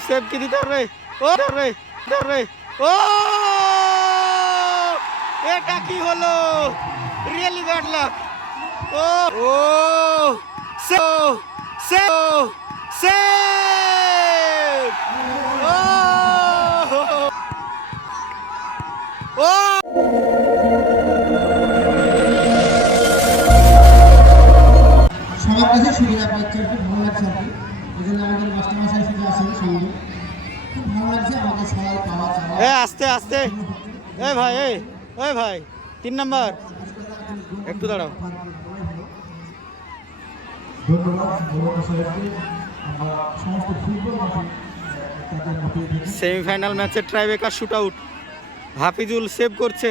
Save কি দিতে পারবে ও ধরবে ধরবে ও এটা কি হলো? রিয়েলি ব্যাড লাক ও ও সে সে সে এ, আস্তে আস্তে। এ ভাই, এ ওই ভাই, তিন নাম্বার। একটু দাঁড়াও। সেমিফাইনাল ম্যাচের tiebreaker shoot out Hafizul save করছে।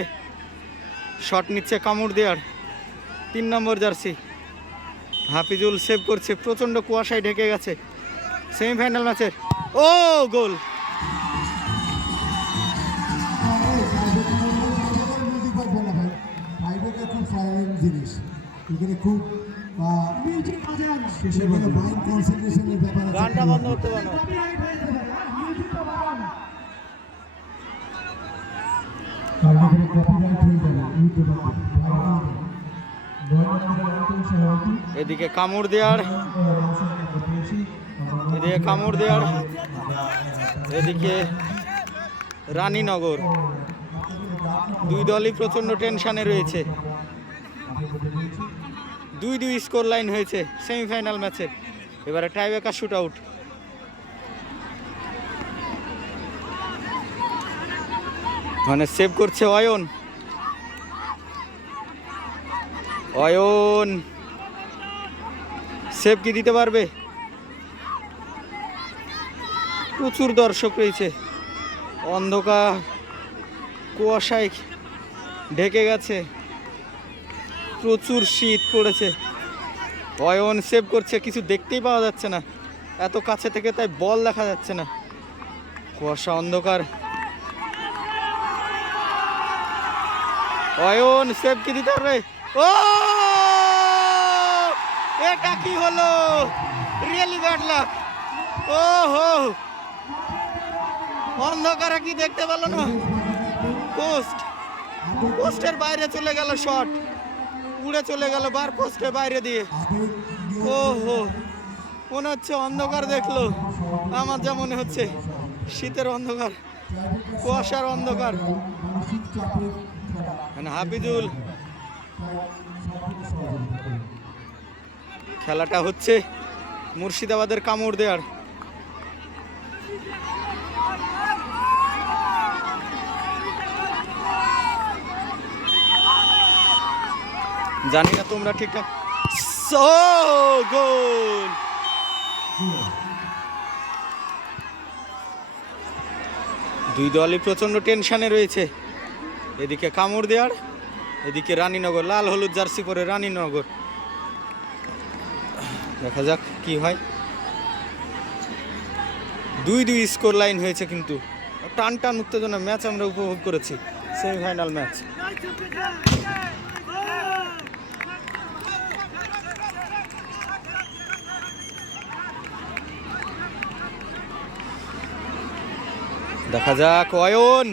শট নিচ্ছে কামড় দেওয়ার তিন নম্বর জার্সি। হাফিজুল সেভ করছে। প্রচণ্ড কুয়াশায় ঢেকে গেছে। সেমিফাইনাল ম্যাচের। ও, গোল। জিনিস। এখানে খুব মিউজিক বাজান শেষে বলে মাইন্ড কনসেন্ট্রেশনের ব্যাপার আছে। গানটা বন্ধ করতে পারো হয়ে? এদিকে কামড় দেওয়ার। এদিকে কামড় দেওয়ার। এদিকে রানীনগর। দুই দলই প্রচণ্ড টেনশানে রয়েছে। দুই দুই স্কোর লাইন হয়েছে সেমিফাইনাল ম্যাচে এবারে টাইব্রেকার শুট আউট মানে সেভ করছে অয়ন। অয়ন। সেভ কি দিতে পারবে? প্রচুর দর্শক রয়েছে। অন্ধকার কুয়াশায় ঢেকে গেছে। প্রচুর শীত পড়েছে। অয়ন সেভ করছে, কিছু দেখতেই পাওয়া যাচ্ছে না। এত কাছে থেকে তাই বল দেখা যাচ্ছে না। কুয়াশা অন্ধকার। অয়ন সেভ কি দিতে পারবে ও! এটা কি হলো? রিয়েলি ব্যাড লাক ও হো অন্ধকারে কি দেখতে পেল না? পোস্ট পোস্টের বাইরে চলে গেল শট উড়ে চলে গেল বার পোস্টের বাইরে দিয়ে। ও হো মনে হচ্ছে অন্ধকার দেখল। আমার যা মনে হচ্ছে, শীতের অন্ধকার, কুয়াশার অন্ধকার। মানে হাফিজুল, খেলাটা হচ্ছে মুর্শিদাবাদের কামড় দেয়ার। জানি না তোমরা ঠিকঠাক গোল দুই দলই প্রচণ্ড টেনশনে রয়েছে। এদিকে কামড় দেওয়ার এদিকে রানীনগর, লাল হলুদ জার্সি পরে রানীনগর। দেখা যাক কি হয়। দুই দুই স্কোর লাইন হয়েছে কিন্তু। টান টান উত্তেজনা ম্যাচ আমরা উপভোগ করেছি। Semifinal match. দেখা যাক অয়ন।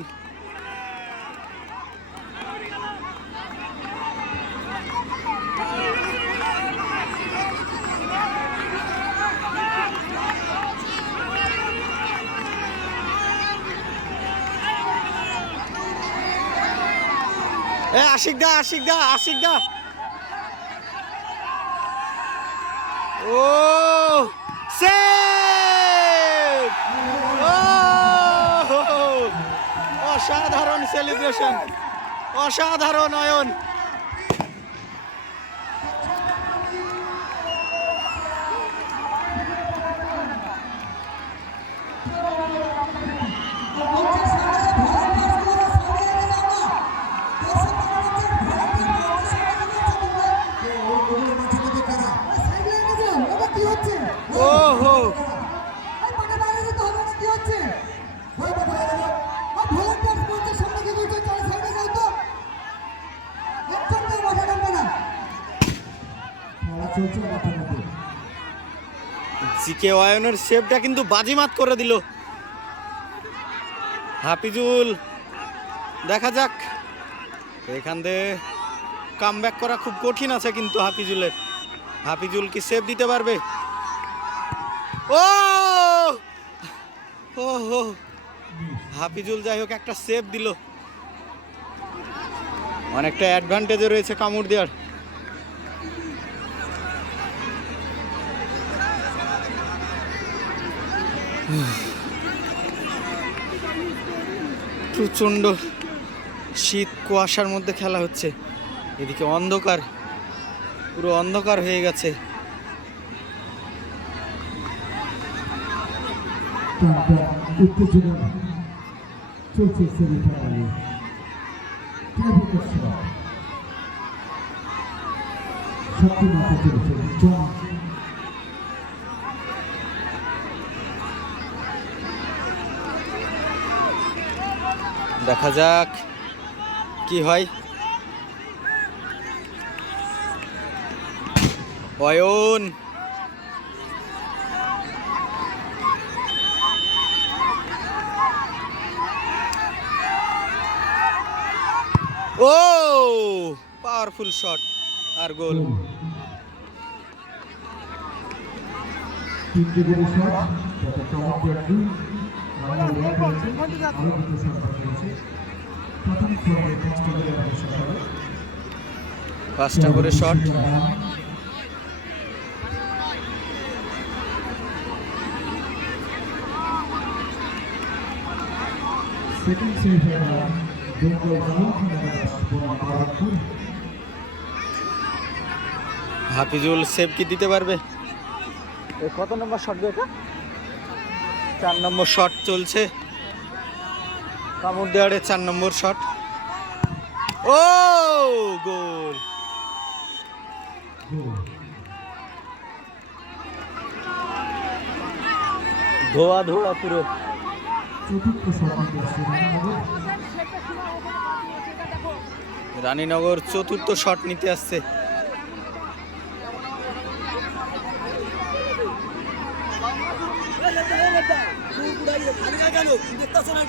এ আশিক দা আশিক দা আশিক দা। ও সেভ ও অসাধারণ সেলিব্রেশন অসাধারণ অয়ন ও হো জিকে অয়নের সেভটা কিন্তু বাজিমাত করে দিল। হাফিজুল, দেখা যাক। এখান থেকে কাম করা খুব কঠিন আছে কিন্তু হাফিজুলের। হাফিজুল কি সেভ দিতে পারবে? ও! ও হো হাফিজুল যাই হোক, একটা সেভ দিল। অনেকটা অ্যাডভান্টেজে রয়েছে কামড় দেওয়ার। প্রচণ্ড শীত কুয়াশার মধ্যে খেলা হচ্ছে। এদিকে অন্ধকার পুরো অন্ধকার হয়ে গেছে। উত্তেজনা চলছে সেমিফাইনালে টাইব্রেকার শট শক্তি মাথা চলেছে জন দেখা যাক কি হয়। অয়ন। ও পাওয়ারফুল শট আর গোল তিনটে করে শট আরও দুটো প্রথম ফ্লোরে পাঁচটা করে শট হবে। পাঁচটা করে শট সেকেন্ড সেমিফাইনাল বেঙ্গল জামুন খানাদাস বনাম বারাকপুর হাফিজুল সেভ কি দিতে পারবে? এ কত নম্বর শট এটা? চার নম্বর শট চলছে। কামড় দেওয়ারে চার নম্বর শট ও, গোল। ধোয়া ধোয়া পুরো। রানীনগর চতুর্থ শট নিতে আসছে। শট নিতে আসছে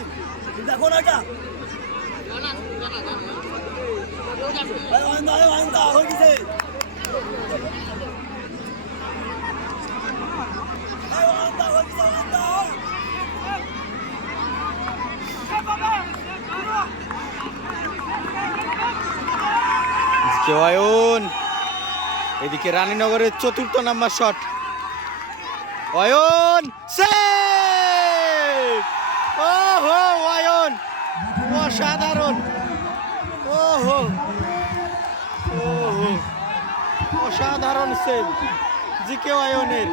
এদিকে অয়ন এদিকে রানীনগরের চতুর্থ নাম্বার শট অয়ন সেভ ওহো অয়ন অসাধারণ। ওহো। ওহো। অসাধারণ সেভ জিকে অয়নের।